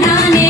I need na